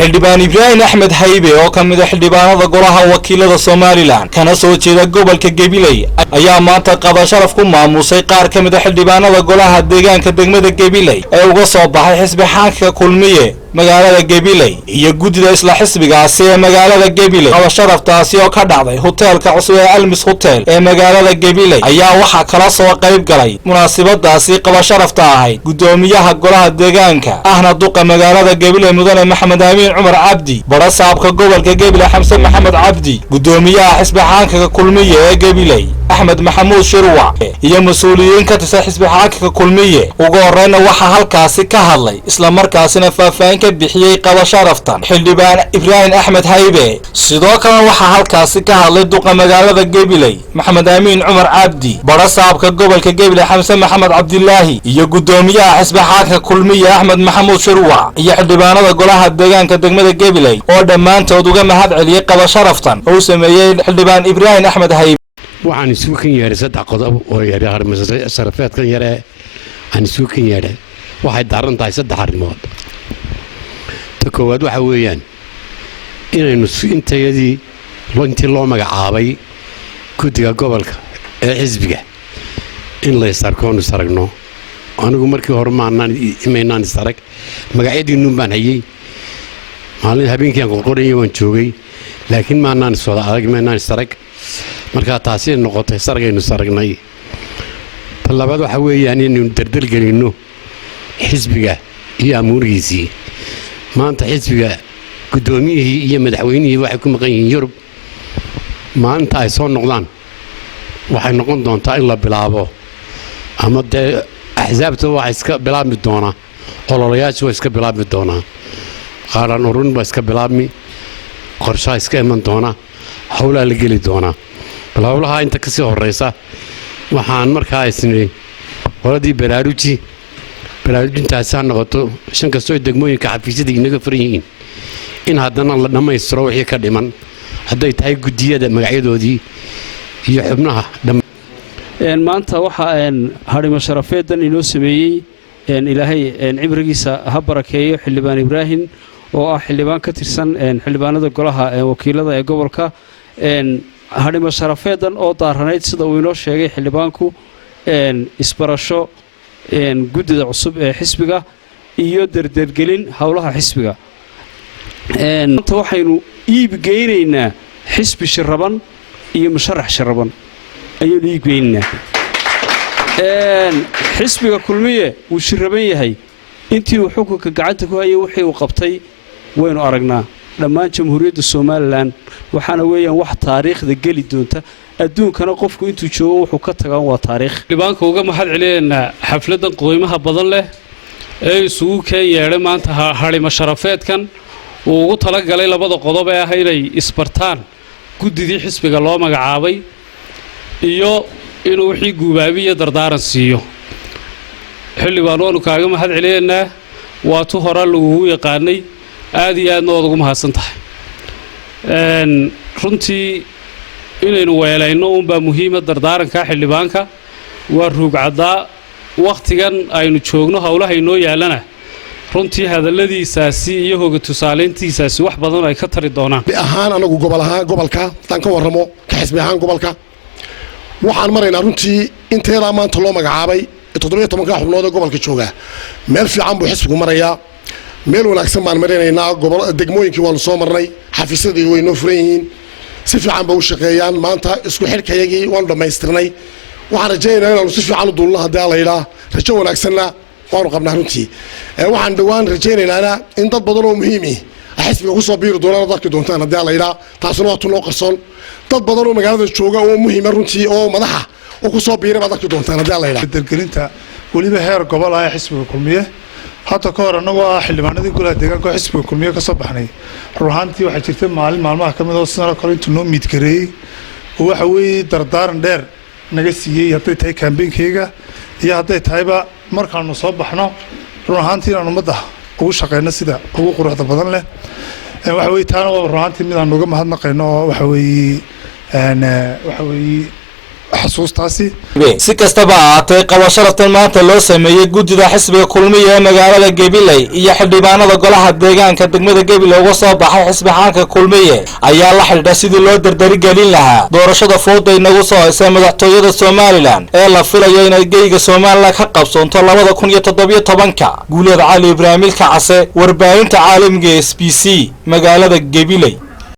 xildhibaan Ibrahim Axmed Haybe oo ka mid ah xildhibaanada golaha wakiilada Soomaaliland kana soo jeeda gobolka Gabiley ayaa maanta qada sharaf ku maamusay qaar ka mid ah xildhibaanada golaha deegaanka degmada Gabiley ee uga soo baxay xisbi xaakimka kulmiye magaalada Gabiley iyo gudida isla xisbigaasi ee magaalada Gabiley qada sharaftaasi oo ka dhacday hoteelka cusub ee Almis Hotel ee magaalada Gabiley ayaa waxa kala soo qayb galay munaasabadaasi qada sharafta ahayd gudoomiyaha golaha deegaanka ahna duqa magaalada Gabiley mudane Maxamed Amiin Cumar Cabdi bara saabka gobolka Gabiley Xamsan Maxamed Cabdi gudoomiyaha xisbi xaakimka kulmiye ee Gabiley Axmed Maxamuud Shirwa iyo mas'uuliyiin ka tirsan xisbi xaakimka kulmiye ugu horreeyna waxa halkaasi ka hadlay isla markaasina faahfaahin ka bixiyay qada sharaftan xildhibaan Ibrahim Axmed Haybe sidoo kale waxa halkaasi ka hadlay duqa magaalada Gabiley Maxamed Amiin Cumar Cabdi bara saabka gobolka Gabiley Xamsan Maxamed Cabdilaahi iyo gudoomiyaha xisbi xaakimka kulmiye Axmed Maxamuud Shirwa iyo xildhibaanada golaha deegaanka degmada Gabiley oo dhamaantood uga mahad celiyay qada sharaftan oo sameeyay xildhibaan Ibrahim Axmed Haybe waxaan isugu kan yeeray saddex qodob oo yahay sharafeedkan yare aan isugu kan yeeray waxay daaran tahay saddex arrimood ta koowaad waxa weeyaan inaynu intii loo magacaabay guddiga gobolka ee xisbiga in la isarkoonu saragno anigu markii hore maynaan isarag magacyadiinnuun baan hayay maalin habeenkii aan qorqorayay waan joogay laakiin maanaan iswada adag maynaan isarag marka taasi noqotay saragaynu saragnay talabaad waxa weeyaan inaynu dardargelino xisbiga iyo amuurihiisii maanta xisbiga gudoomiyihii iyo madaxweynihii waxay ku maqan yihiin Yurub maanta ay soo noqdaan waxay noqon doontaa in la bilaabo ama de axsaabta waxa iska bilaabmi doona ololayaashu way iska bilaabmi doonaan qaaran urun ba iska bilaabmi qorshaha iska iman doona hawlaha la geli doona hawlaha inta ka sii horeysa waxaan markaa isnay qoladii baraarujintaasi ha noqoto shan kastoo degmooyinka xafiisyada inaga furan yihiin in haddana la dhammaystiro wixii ka dhiman hadday tahay guddiyada magacyadoodii iyo xubnaha maanta waxa harimo sharafeedan inoo sameeyey ilaahay cibrigiisa ha barakeeyo xildhibaan Ibrahim oo ah xildhibaan ka tirsan xildhibaanada golaha wakiilada ee gobolka harimo sharafeedan oo daaranayd sida uu inoo sheegay xildhibaanku isbarasho gudida cusub ee xisbiga iyo dardargelin hawlaha xisbiga maanta waxaynu iib geynaynaa xisbi shiraban iyo musharax shiraban ayaynu iib geynaynaa xisbiga kulmiye wuu shiraban yahay intii uu xukunka gacanta ku hayay wixii uu qabtay waynu aragnaa dhammaan jamhuuriyadda Soomaaliland waxaana weeyaan wax taariikhda gali doonta adduunkana qofku intuu joogo wuxuu ka tagaan waa taariikh libaanka uga mahad celiyeenna xafladan qiimaha badan leh ee isugu keen yeeray maanta harimo sharafeedkan uu ugu tala galay labada qodob ee ah inay isbartaan guddidii xisbiga loo magacaabay iyo inuu wixii guubaabiyo dardaaran siiyo xildhibaan waanu kaaga mahad celiyeenna waa tu hore lagu yaqaanay aad iyo aadna ugu mahadsan tahay runtii inaynu weelayno baa muhiim ah dardaaranka xildhibaanka waa ruugcadaa waqtigan aynu joogno hawlaha inoo yaalana runtii hadaladiisaasi iyo hoga tusaaleyntiisaasi wax badan ay ka tari doonaan ahaan anagu gobolka tan ka waramo ka xisbi ahaan gobolka waxaan maraynaa runtii inteeda maanta loo magacaabay 17 xubnood ee gobolka jooga meel fiican buu xisbigu marayaa meel wanaagsan baan marinaynaa degmooyinkii waanu soo marnay xafiisyadii way noo furan yihiin si fiican ba u shaqeeyaan maanta isku xirkayagii waanu dhammaystirnay waxaan rajaynaynaa inaanu si fiican u duulno haddii la yidhaa rajo wanaagsanna waanu qabnaa runtii waxaan dhowaan rajaynaynaa in dad badan oo muhiimi xisbiga ku soo biiri doonaan dadka doontaan haddii la yidhaa taasuna waa tunoo qarsoon dad badan oo magaalada jooga oo muhiima runtii oo madaxa oo ku soo biiray dadka doontaan haddii la yidhaa dargelinta waliba heer gobol ah xisbiga kulmiye hadda ka hor anagoo ah xildhibaanadii golaha deegaanka xisbiga kulmiye ka soo baxnay ruuxaantii waxaa jirtay maalmaha ka mid oo sanad kale intuu noo miidgareeyey oo waxa weeye dardaaran dheer naga siiyey hadday tahay kaambeynkayga iyo hadday tahayba markaanu soo baxno ruuxaantii inaan ummadda ugu shaqeyno sida ugu quruxda badan leh waxa weeye taana waa ruuxaantii mid aan uga mahadnaqayno oo waxa weeye xasuustaasi si kastaba ahaatee qabasharaftan maanta loo sameeyey guddida xisbiga kulmiye ee magaalada Gabiley iyo xildhibaanada golaha deegaanka degmada Gabiley uga soo baxay xisbi xaanka kulmiye ayaa la xidhiidha sidii loo dardari gelin lahaa doorashada fooday nagu soo haysay madaxtooyada Somaliland ee la filayo inay geyga Somaliland ka qabsoonto 2017 Guuleed Cali Ibraahim Ilka Case warbaahinta caalamiga SBC magaalada Gabiley.